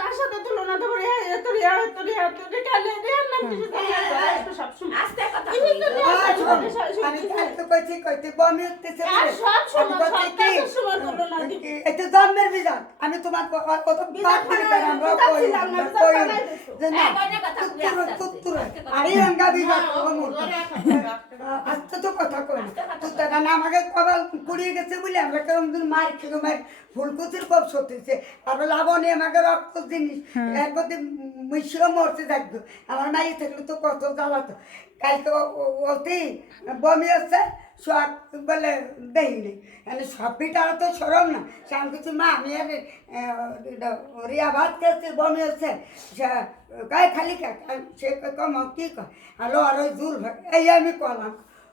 তার সাথে তুলনা দেবো জন্মের বিজাত আমি তোমার আস্তে তো কথা কই না আমাকে কবাল পুড়িয়ে গেছে বলে আমরা কেমন মার খেয়ে মার ফুলকুচির কব সতেছে আর লাবণী আমাকে রক্ত জিনিস এর মধ্যে মিশিয়ে মরতে থাকবে আমার মাই থাকলে তো কত জ্বালাতো কালকে অতি বমি হচ্ছে সোয়াগ বলে দেয়নি মানে সবটা তো সরম না সে আমি কিছু মা আমি আর রিয়া ভাত খেয়েছে বমি হচ্ছে সে গায়ে খালি সে কম কী কয় হ্যালো আর ওই জোর এই আমি কলাম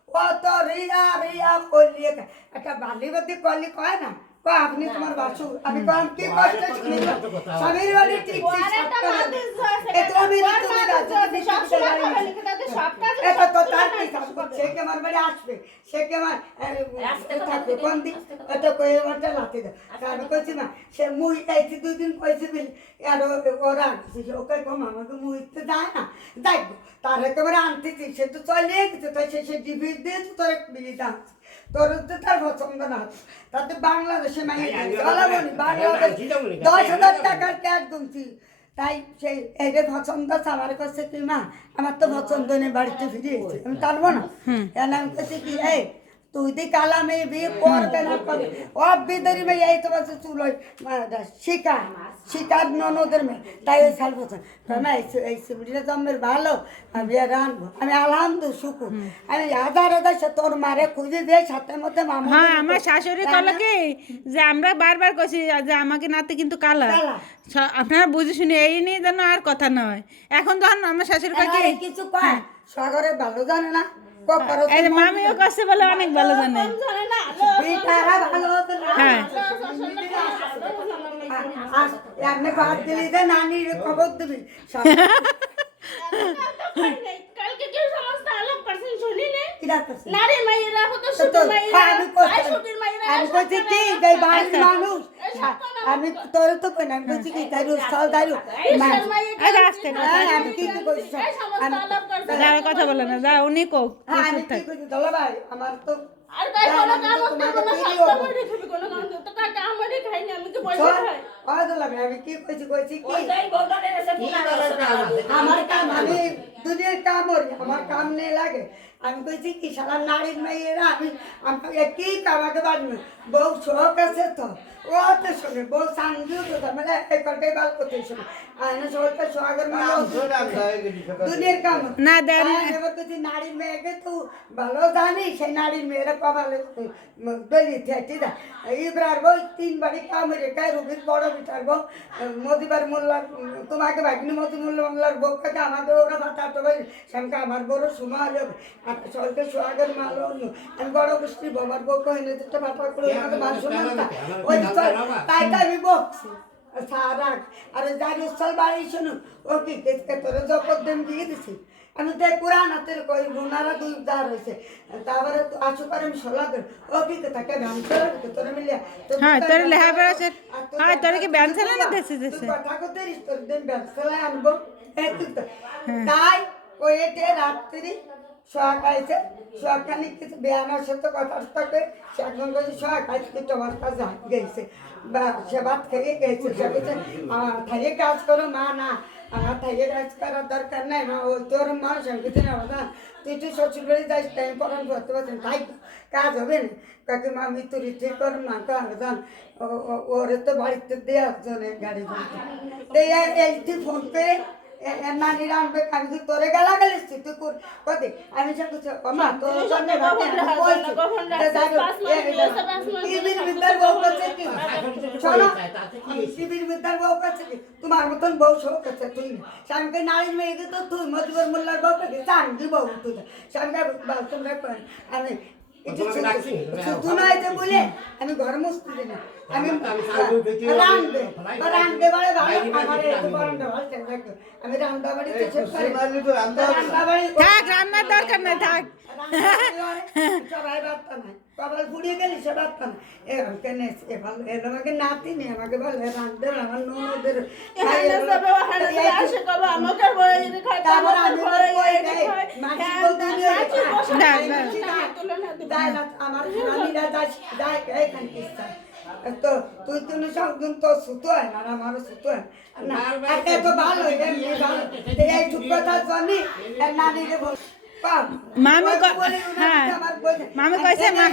ও তো রিয়া রিয়া করলি একটা বালিবাদি করলি কয় না আপনি তোমার বাসু আমি কলাম কি কষ্ট শুনি স্বামীর বাড়ি ঠিক এটা তো তার সে কে আমার বাড়ি আসবে সে কে আমার থাকবে কোন দিন এটা কয়ে আমারটা লাথি দেয় আমি কইছি না সে মুই খাইছি 2 দিন কইছি বলি আর ওরা ওকে কম আমাকে মুইতে যায় না দেখবো তার একেবারে আনতেছি সে তো চলে গেছে তাই সে ডিভি দিয়ে তো তোর বিলি দাঁড় তোর তো তার পছন্দ না তাতে বাংলাদেশে বাংলাদেশ 10,000 টাকার ট্যাগ গুনছি তাই সেই এদের পছন্দ আমার কাছে কি মা আমার তো পছন্দ নেই বাড়িতে ফিরে এসেছি আমি টানবো না কেন আমি কাছে কি এই তুই দি কালা মেয়ে বিয়ে করবে না করবে অব বিদরি মেয়ে এই তো বলছে চুলোই শিকার ননদের মেয়ে তাই ওই সাল বছর এই সিমড়িটা জন্মের ভালো আমি আর আনবো আমি আলহামদুল শুকুর আমি হাজার সে তোর মারে খুঁজে দিয়ে সাথে মধ্যে মামা হ্যাঁ আমার শাশুড়ি কল কি যে আমরা বারবার কইছি যে আমাকে নাতে কিন্তু কালা আপনারা বুঝে শুনে এই নিয়ে যেন আর কথা নয় এখন তখন আমার শাশুড়ি কাছে কিছু কয় সাগরে ভালো জানে না মামিও কাছে বলে অনেক ভালো জানে হ্যাঁ আপনি বাদ দিলি যে নানির খবর দিবি কালকে কি সমস্ত আলাপ করছেন শুনিলে কিরা করছে নারী মাইরা হতো শুধু মাইরা আই শুকির মাইরা আমি কইছি কি যে বাড়ির মানুষ আমি তোর তো কই না আমি কইছি কি তাই সাল দাইরু আরে আসতে না আমি কি কইছি যাও কথা বলে না যাও উনি কোক আমি কি কইছি দলা ভাই আমার তো আর কাই কোনো কাম করতে না কাম রেখবি কোনো কাম তো কাটা আমারে খাই না আমি তো পয়সা খাই ও দলা ভাই আমি কি কইছি কি আমার কাম আমি দুনিয়ার কাম করি আমার কাম নেই লাগে আমি কইছি কি সারা নারীর মেয়েরা আমি আমাকে কি কামাকে বাড়বে বউ শোক আছে তো ও তো শোনে বউ সাঙ্গিও তো মানে এই কলটাই বাল করতে শোনে আর না সবাইকে সোহাগের মানে দুনিয়ার কাম না দেন এবার কইছি নারীর মেয়েকে তো ভালো জানি সেই নারীর মেয়েরা কপালে দলি থেকে যা ইব্রার বউ 3 বাড়ি কাম রে কাই রুবির বড় বিটার বউ মদিবার মোল্লার তোমাকে ভাগ্নি মতি মোল্লার বউকে আমাকে ওরা বাতাতে পারি সামনে আমার বড় সুমা হলো আর সবাইকে সোহাগের মাল আমি বড় গোষ্ঠী বাবার বউ কহিনে যেটা বাতা করে আমাকে মান শোনান ওই তাই আমি বকছি সারা আর যারি উৎসল বাড়ি শুনু ও কি কেসকে তোরে জপত দেন দিয়ে দিছি আমি তো কোরআন হাতের কই বোনারা 2 দার হইছে তারপরে আশু করে আমি সলা দেন ও কি তাকে গান করে তোরে মিলিয়া হ্যাঁ তোর লেহা বেড়াছে হ্যাঁ তোর কি ব্যান চালা না দেশে দেশে কথা কতে তোর দিন ব্যান চালা আনবো তাই কইতে রাত্রি সোহাগ খাইছে সোহাগ খানি কিছু বেয়ানোর সাথে কথা করে সে একজন কইছে সোহাগ খাইছে তোমার কাছে হাত গেছে বা সে ভাত খেয়ে গেছে সে বলছে খাইয়ে কাজ করো মা না আমার খাইয়ে কাজ করার দরকার নাই মা ওই তোর মানুষ আমি কিছু না বাবা তুই তুই শ্বশুর বাড়ি যাইস টাইম পড়ান করতে পারছেন তাই কাজ হবে না কাকে মা আমি তুই ঠিক করুন না তো জান ওরে তো বাড়িতে দেওয়া জনে গাড়ি বলতে এইটি ফোন পে নানির আনবে আমি তোরে গালা গালিস তুই কদি আমি সব কিছু মা তোর সামনে টিভির ভিতর বউ করছে কি শোনো টিভির ভিতর বউ করছে কি তোমার মতন বউ শোক আছে তুই স্বামীকে নারীর মেয়েকে তো তুই মধুবর মোল্লার বউ করবি চাঙ্গি বউ তুই স্বামীকে তোমরা আমি শুধু নয় যে বলে আমি ঘর মুছতে দিই না আমি রান্ধতে পারে ভালো আমার একটু বারান্দা ভালো থাকতো আমি রান্ধা বাড়িতে রান্ধা বাড়ি থাক রান্নার দরকার নাই থাক সবাই বার্তা নাই কপাল পুড়িয়ে গেলি সে বার্তা না কেন আমাকে নাতি নেই আমাকে বলে রান্ধতে আমার ননদের আমার যায় এখানে তো তুই তুমি সবজন তো সুতো হয় না আমারও সুতো হয় না এত ভালো এইটুক কথা জানি নানিরে বল মামি হ্যাঁ মামি কইছে মা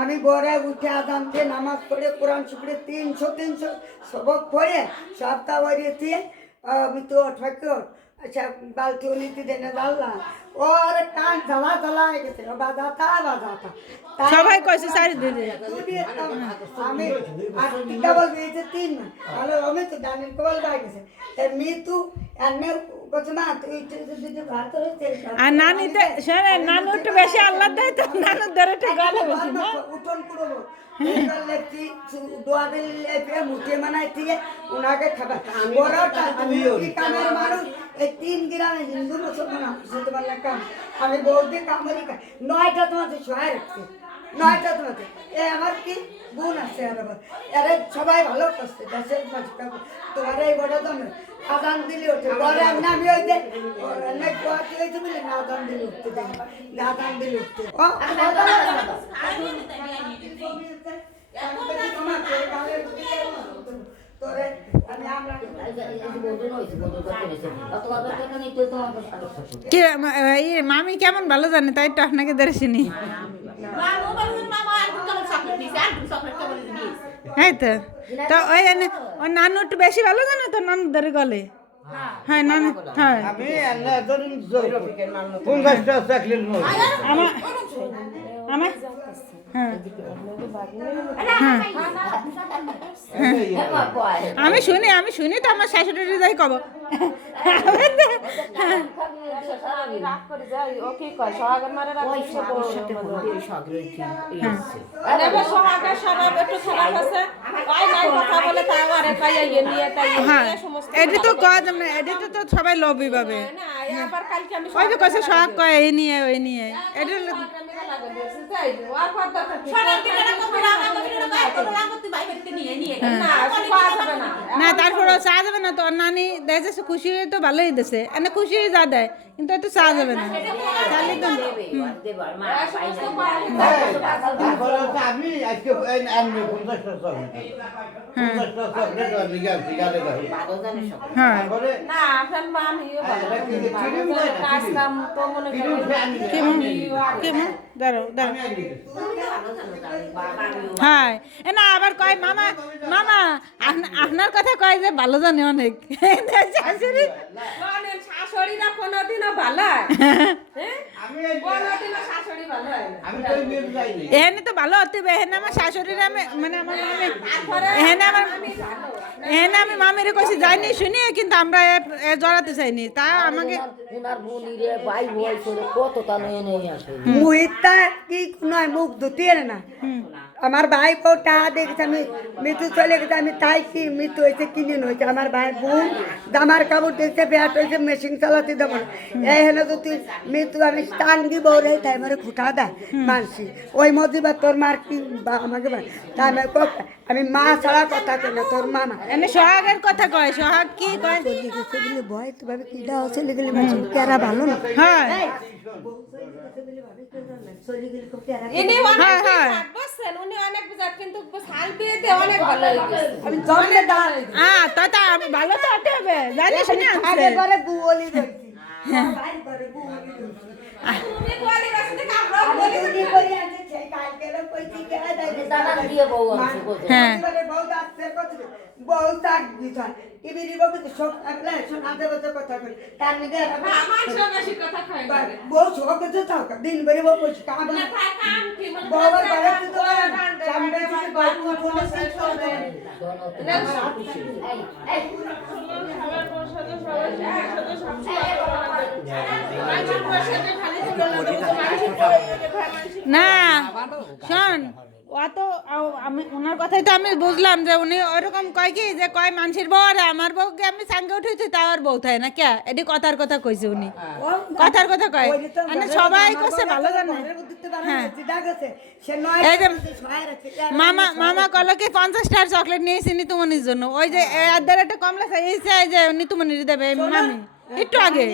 আমি বড় উঠে আদান দিয়ে নামাজ পড়ে কোরআন শিখে 300 সবক পড়ে সপ্তাহ বাড়িয়ে দিয়ে আমি তো আচ্ছা বালতি উনিতে দেনে জানলাম ওর কান জ্বালা হয়ে গেছে বাজাতা সবাই কইছে সারি দিলে আমি আর ডাবল দিয়েছে 3 না হলো আমি তো জানেন কল গায় গেছে মৃত্যু এনে কত না তুই যদি ভাত হইছে আর নানিতে শুনে নানু একটু বেশি আল্লাহ দেয় তো নানুর ধরে একটু গালে বেশি না উঠন করবো দোয়া দিলে মুঠে মানাই দিয়ে ওনাকে খাবার বড়টা আমি কামের মানুষ এই 3 গ্রামে হিন্দু মুসলমান বুঝতে পারলাম কাম আমি বৌদি কামেরই 9টা তোমাদের সহায় রাখছি 9টা তোমাদের আমার কি গুণ আছে আরে সবাই ভালো করছে দেশের তোমার এই বড় দমে আদান দিলে ওঠে বড় আমি ওই যে কোয়াটি হয়েছে বলে না আদান দিলে উঠতে দেয় না আদান দিলে উঠতে কি মামি কেমন ভালো জানে তাই তো আপনাকে ধরেছিনি হ্যাঁ তো ওই ওর নানু একটু বেশি ভালো জানে তো নানু ধরে গলে হ্যাঁ নানু হ্যাঁ আমার আমি শুনি তো আমার শাশুড়ি যাই কব এটা তো এটা তো সবাই লবি পাবে ওই যে কছে সব কয় এই নিয়ে ওই নিয়ে এটা না তারপরে চা যাবে না তোর নানি দেখছে খুশি হয়ে তো ভালোই দিছে এনে খুশি হয়ে যা দেয় কিন্তু এত চা যাবে না তাহলে তো আমি আজকে হ্যাঁ না আবার কয় মামা মামা আপনার কথা কয় যে ভালো জানে অনেক শাশুড়িরা কোনোদিনও ভালো এখানে তো ভালো হতে হবে এখানে আমার শাশুড়িরা মানে আমার মামি এখানে আমি মামিরে কইছি যাইনি শুনি কিন্তু আমরা জড়াতে চাইনি তা আমাকে মুহিতটা কি নয় মুখ ধুতে না আমার ভাই বউ টাকা দেখেছে আমি মৃত্যু চলে গেছে আমি তাই কি মৃত্যু হয়েছে কিনে হয়েছে আমার ভাই বোন জামার কাপড় দেখছে ব্যাট হয়েছে মেশিন চালাতে দেবো না এই হলে তো তুই মৃত্যু আমি টাঙ্গি বউরে তাই আমার খুঁটা দেয় মানসি ওই মজিবা তোর মার কি আমাকে তাই আমি মা ছাড়া কথা কই না তোর মামা এনে সোহাগের কথা কয় সোহাগ কি কয় সেগুলি ভয় তো ভাবে কি দাও ছেলে গেলে মানুষ কেরা ভালো না হ্যাঁ ভালো তো হতে হবে জানিস দিন বেড়ে না শোন অত আমি ওনার কথাই তো আমি বুঝলাম যে উনি ওরকম কয় কি যে কয় মানুষের বউ আর আমার বউকে আমি সাঙ্গে উঠেছি তাও আর বউ থাকে না কে এটি কথার কথা কইছে উনি কথার কথা কয় মানে সবাই করছে ভালো জানে হ্যাঁ এই যে মামা কল কি 50টার চকলেট নিয়েছি নিতুমনির জন্য ওই যে এদের একটা কম লাগছে এই চাই যে নিতুমনির দেবে মামি একটু আগে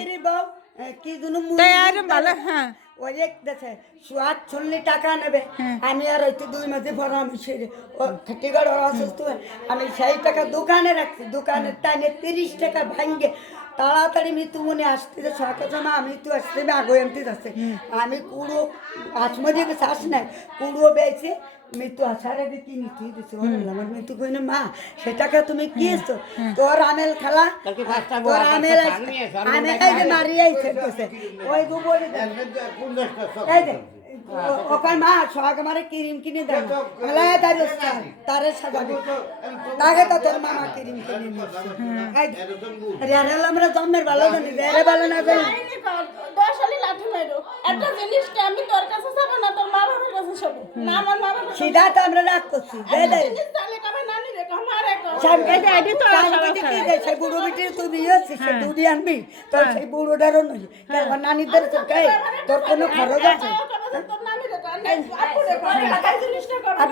কি তাই আর ভালো হ্যাঁ ওই এক দেখে 40 টাকা নেবে আমি আর হয়তো 2 মাসে পর আমি সেরে ও ঠেটিগড় অসুস্থ হয়ে আমি 60 টাকা দোকানে রাখছি দোকানের টাইমে 30 টাকা ভাঙ্গে তাড়াতাড়ি মৃত্যুমনি আসতে সরকার মা আমি তো আসতে আগে এমতি যাচ্ছে আমি কুড়ো আসমদি শ্বাস নাই কুড়ো বেয়েছে মৃত্যু আসার আগে কি নিতে দিচ্ছে আমার মৃত্যু কই না মা সেটাকে তুমি কি এসছো তোর আমেল খেলা তোর আমেল আমি এই যে মারিয়ে আইছে ওই গো বলে এই যে ওখানে মা সোহাগ আমারে ক্রিম কিনে দেয় মেলা তারে সাজাবে তাকে তো তোর মামা ক্রিম কিনে নিচ্ছে আমরা জন্মের ভালো জানি রে ভালো না জানি 10 সালে লাঠি মারো একটা জিনিসকে আমি তোর কাছে যাব না তোর মা বাবার কাছে যাব না আমার মা বাবা সেটা তো আমরা রাগ করছি তাহলে কবে নানি রে আমারে এটি তো সেই বুড়ো বিটি তুই বিয়ে সে দুধি আনবি তোর সেই বুড়োটারও নই তোর নানিদের তোর কোনো খরচ আছে তোর নানি রে আপুরে করে জিনিসটা কর আর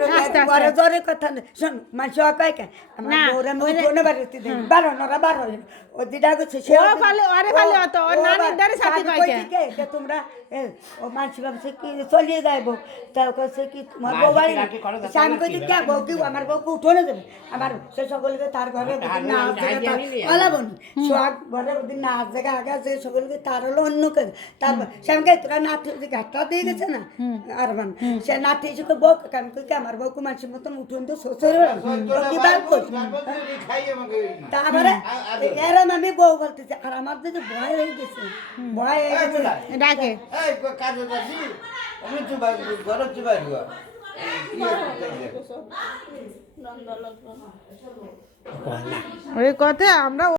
বড় জোরে কথা নেই শোন মানুষ কয় কে আমার বউরা নই কোনে বাড়িতে দেই 12 ও দিদা গেছে সে ও ফালে আরে ফালে অত ওর নানির দ্বারে সাথে কয় কে যে তোমরা ও মানুষ ভাবছে কি চলিয়ে যাইবো তাও কাছে কি তোমার বউ বাড়ি আমি কই কে বউ কি আমার বউকে উঠোনে দেবে আমার সে সকলকে তার ঘরে না আলাবনি সোহাগ ঘরে ওদিন না জায়গা আগে আছে সকলকে তার হলো অন্য কাজ তারপর সে আমাকে তোরা নাতি ঘাটটা দিয়ে গেছে না আর মান সে নাতি এসে বউ আমি কই আমার বউকে মানুষের মতন উঠোন তো শ্বশুর কি বার করছি তারপরে এরম আমি বউ বলতেছি আর আমার যদি ভয় হয়ে গেছে ভয় হয়ে গেছে ডাকে আমি চুবাই ঘর চুবাই দিবা নন্দ লাগবে ওই কথা আমরা